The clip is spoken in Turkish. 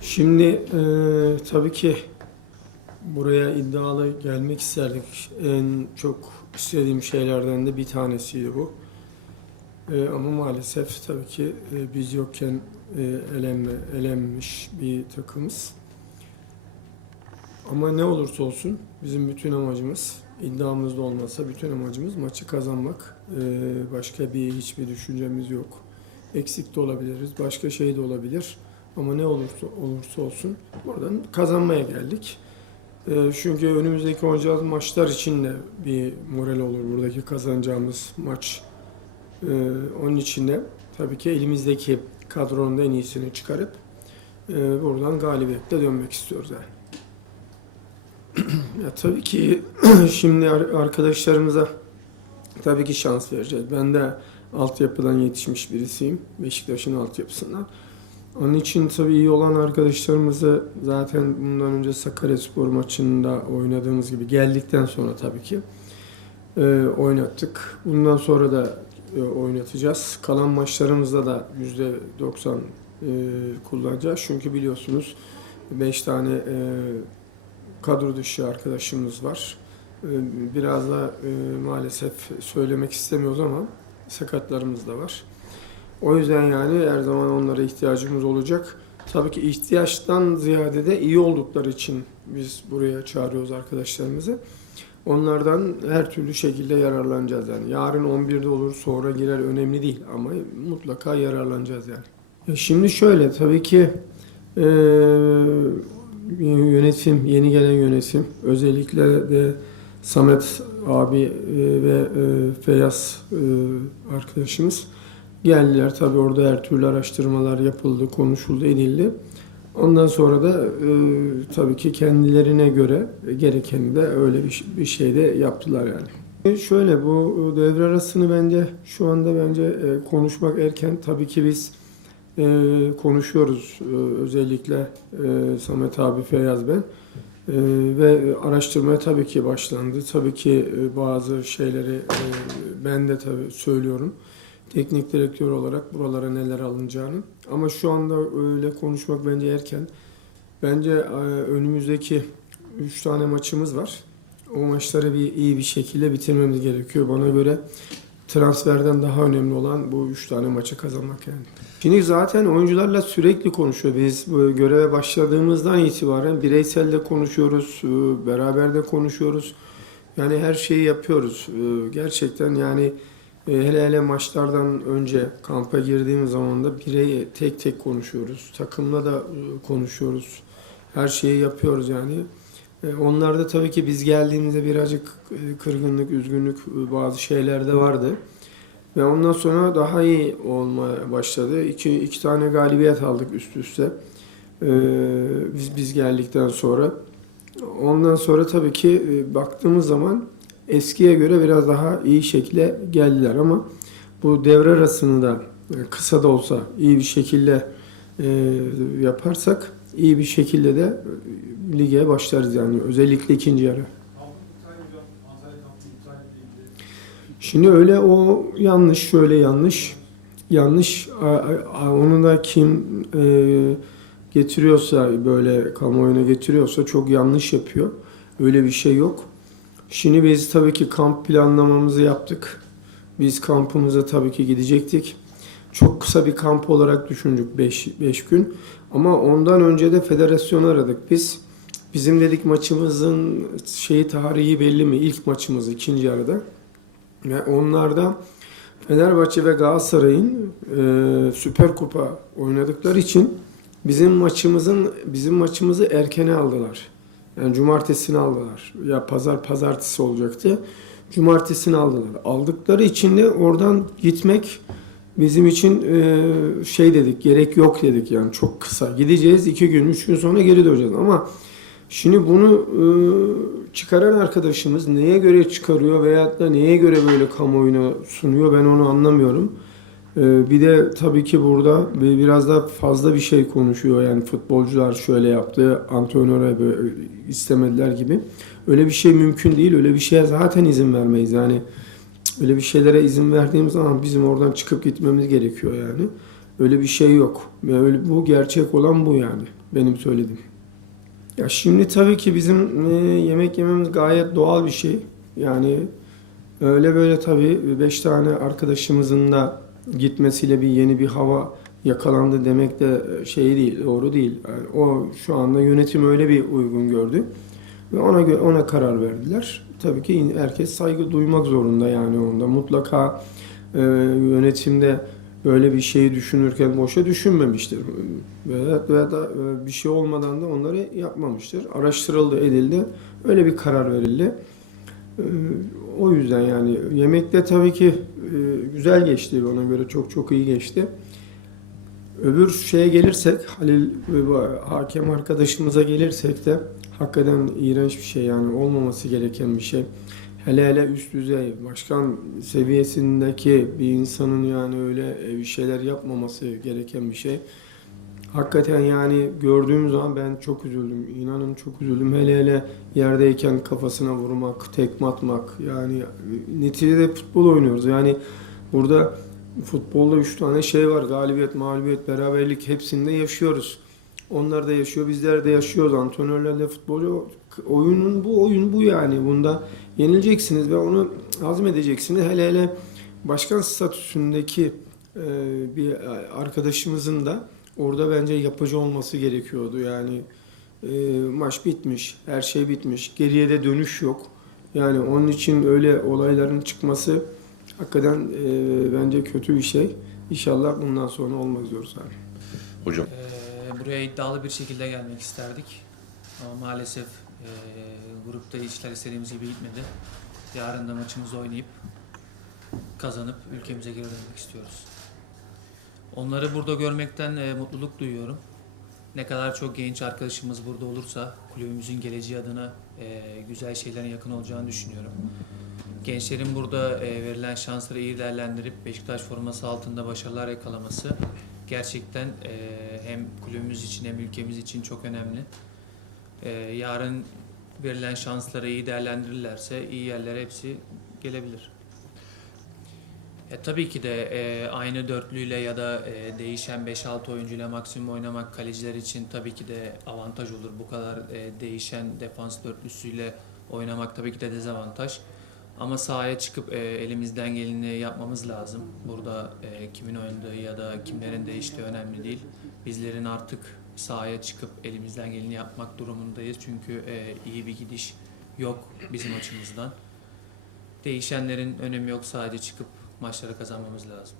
Şimdi e, tabii ki buraya iddialı gelmek isterdik. En çok istediğim şeylerden de bir tanesiydi bu. E, ama maalesef tabii ki e, biz yokken e, elenme, elenmiş bir takımız. Ama ne olursa olsun bizim bütün amacımız, iddiamız da olmasa bütün amacımız maçı kazanmak. E, başka bir hiçbir düşüncemiz yok. Eksik de olabiliriz, başka şey de olabilir. Ama ne olursa olursa olsun buradan kazanmaya geldik. Ee, çünkü önümüzdeki oynayacağımız maçlar için de bir moral olur buradaki kazanacağımız maç. Ee, onun için de tabii ki elimizdeki kadronun en iyisini çıkarıp e, buradan galibiyetle dönmek istiyoruz yani. ya tabii ki şimdi ar- arkadaşlarımıza tabii ki şans vereceğiz. Ben de altyapıdan yetişmiş birisiyim. Beşiktaş'ın altyapısından. Onun için tabii iyi olan arkadaşlarımızı zaten bundan önce Sakaryaspor maçında oynadığımız gibi geldikten sonra tabii ki e, oynattık. Bundan sonra da e, oynatacağız. Kalan maçlarımızda da %90 e, kullanacağız. Çünkü biliyorsunuz 5 tane e, kadro dışı arkadaşımız var. E, biraz da e, maalesef söylemek istemiyoruz ama sakatlarımız da var. O yüzden yani her zaman onlara ihtiyacımız olacak. Tabii ki ihtiyaçtan ziyade de iyi oldukları için biz buraya çağırıyoruz arkadaşlarımızı. Onlardan her türlü şekilde yararlanacağız yani. Yarın 11'de olur, sonra girer önemli değil ama mutlaka yararlanacağız yani. Ya Şimdi şöyle tabii ki eee, yönetim, yeni gelen yönetim özellikle de Samet abi e, ve e, Feyyaz e, arkadaşımız Geldiler tabii orada her türlü araştırmalar yapıldı, konuşuldu, edildi. Ondan sonra da tabii ki kendilerine göre gerekeni de öyle bir, şey de yaptılar yani. Şöyle bu devre arasını bence şu anda bence konuşmak erken. Tabii ki biz konuşuyoruz özellikle Samet abi, Feyyaz ben. E, ve araştırmaya tabii ki başlandı. Tabii ki e, bazı şeyleri e, ben de tabii söylüyorum teknik direktör olarak buralara neler alınacağını. Ama şu anda öyle konuşmak bence erken. Bence e, önümüzdeki 3 tane maçımız var. O maçları bir iyi bir şekilde bitirmemiz gerekiyor. Bana göre transferden daha önemli olan bu 3 tane maçı kazanmak yani. Şimdi zaten oyuncularla sürekli konuşuyor. Biz göreve başladığımızdan itibaren bireysel de konuşuyoruz, e, beraber de konuşuyoruz. Yani her şeyi yapıyoruz. E, Gerçekten yani e, Hele hele maçlardan önce kampa girdiğimiz zaman da birey tek tek konuşuyoruz. Takımla da konuşuyoruz. Her şeyi yapıyoruz yani. E, Onlarda tabii ki biz geldiğimizde birazcık e, kırgınlık, üzgünlük e, bazı şeyler de vardı. Ve ondan sonra daha iyi olmaya başladı. İki, iki tane galibiyet aldık üst üste. Biz, biz geldikten sonra. Ondan sonra tabii ki baktığımız zaman eskiye göre biraz daha iyi şekilde geldiler ama bu devre arasını da kısa da olsa iyi bir şekilde yaparsak iyi bir şekilde de lige başlarız yani özellikle ikinci yarı. Şimdi öyle o yanlış şöyle yanlış yanlış onu da kim e, getiriyorsa böyle kamuoyuna getiriyorsa çok yanlış yapıyor. Öyle bir şey yok. Şimdi biz tabii ki kamp planlamamızı yaptık. Biz kampımıza tabii ki gidecektik. Çok kısa bir kamp olarak düşündük 5 gün. Ama ondan önce de federasyonu aradık biz. Bizim dedik maçımızın şeyi tarihi belli mi? İlk maçımız ikinci yarıda. Ve onlarda Fenerbahçe ve Galatasaray'ın e, Süper Kupa oynadıkları için bizim maçımızın bizim maçımızı erkene aldılar. Yani cumartesini aldılar. Ya pazar pazartesi olacaktı. Cumartesini aldılar. Aldıkları için de oradan gitmek bizim için e, şey dedik, gerek yok dedik yani çok kısa. Gideceğiz iki gün, üç gün sonra geri döneceğiz ama şimdi bunu e, çıkaran arkadaşımız neye göre çıkarıyor veyahut da neye göre böyle kamuoyuna sunuyor ben onu anlamıyorum. Ee, Bir de tabii ki burada bir- biraz da fazla bir şey konuşuyor. Yani futbolcular şöyle yaptı, antrenöre istemediler gibi. Öyle bir şey mümkün değil. Öyle bir şeye zaten izin vermeyiz. Yani öyle bir şeylere izin verdiğimiz zaman bizim oradan çıkıp gitmemiz gerekiyor yani. Öyle bir şey yok. Öyle, bu gerçek olan bu yani. Benim söylediğim. Ya şimdi tabii ki bizim e, yemek yememiz gayet doğal bir şey. Yani öyle böyle tabii beş tane arkadaşımızın da gitmesiyle bir yeni bir hava yakalandı demek de şey değil, doğru değil. Yani o şu anda yönetim öyle bir uygun gördü ve ona ona karar verdiler. Tabii ki herkes saygı duymak zorunda yani onda. Mutlaka e, yönetimde böyle bir şeyi düşünürken boşa düşünmemiştir. Veya, veya da e, bir şey olmadan da onları yapmamıştır. Araştırıldı, edildi. Öyle bir karar verildi. E, O yüzden yani yemekte tabii ki e, güzel geçti bana göre çok çok iyi geçti. Öbür şeye gelirsek Halil hakem arkadaşımıza gelirsek de hakikaten iğrenç bir şey yani olmaması gereken bir şey. Hele hele üst düzey başkan seviyesindeki bir insanın yani öyle bir şeyler yapmaması gereken bir şey. Hakikaten yani gördüğüm zaman ben çok üzüldüm. İnanın çok üzüldüm. Hele hele yerdeyken kafasına vurmak, tekme atmak. Yani neticede futbol oynuyoruz. Yani burada futbolda üç tane şey var. Galibiyet, mağlubiyet, beraberlik hepsinde yaşıyoruz. Onlar da yaşıyor, bizler de yaşıyoruz. Antrenörler de futbolcu. Oyunun bu, oyun bu yani. Bunda yenileceksiniz ve onu hazmedeceksiniz. Hele hele başkan statüsündeki e, bir arkadaşımızın da orada bence yapıcı olması gerekiyordu. Yani e, maç bitmiş, her şey bitmiş. Geriye de dönüş yok. Yani onun için öyle olayların çıkması hakikaten e, bence kötü bir şey. İnşallah bundan sonra olmaz diyoruz abi. Hocam Ee, buraya iddialı bir şekilde gelmek isterdik. Ama maalesef e, grupta işler istediğimiz gibi gitmedi. Yarın da maçımızı oynayıp kazanıp ülkemize geri dönmek istiyoruz. Onları burada görmekten e, mutluluk duyuyorum. Ne kadar çok genç arkadaşımız burada olursa kulübümüzün geleceği adına e, güzel şeylerin yakın olacağını düşünüyorum. Gençlerin burada e, verilen şansları iyi değerlendirip Beşiktaş forması altında başarılar yakalaması gerçekten e, hem kulübümüz için hem ülkemiz için çok önemli. E, yarın verilen şansları iyi değerlendirirlerse iyi yerlere hepsi gelebilir. E, tabii ki de e, aynı dörtlüyle ya da e, değişen 5-6 oyuncuyla maksimum oynamak kaleciler için tabii ki de avantaj olur. Bu kadar e, değişen defans dörtlüsüyle oynamak tabii ki de dezavantaj. Ama sahaya çıkıp e, elimizden geleni yapmamız lazım. Burada e, kimin oynadığı ya da kimlerin değiştiği önemli değil. Bizlerin artık sahaya çıkıp elimizden geleni yapmak durumundayız. Çünkü e, iyi bir gidiş yok bizim açımızdan. Değişenlerin önemi yok. Sadece çıkıp maçları kazanmamız lazım.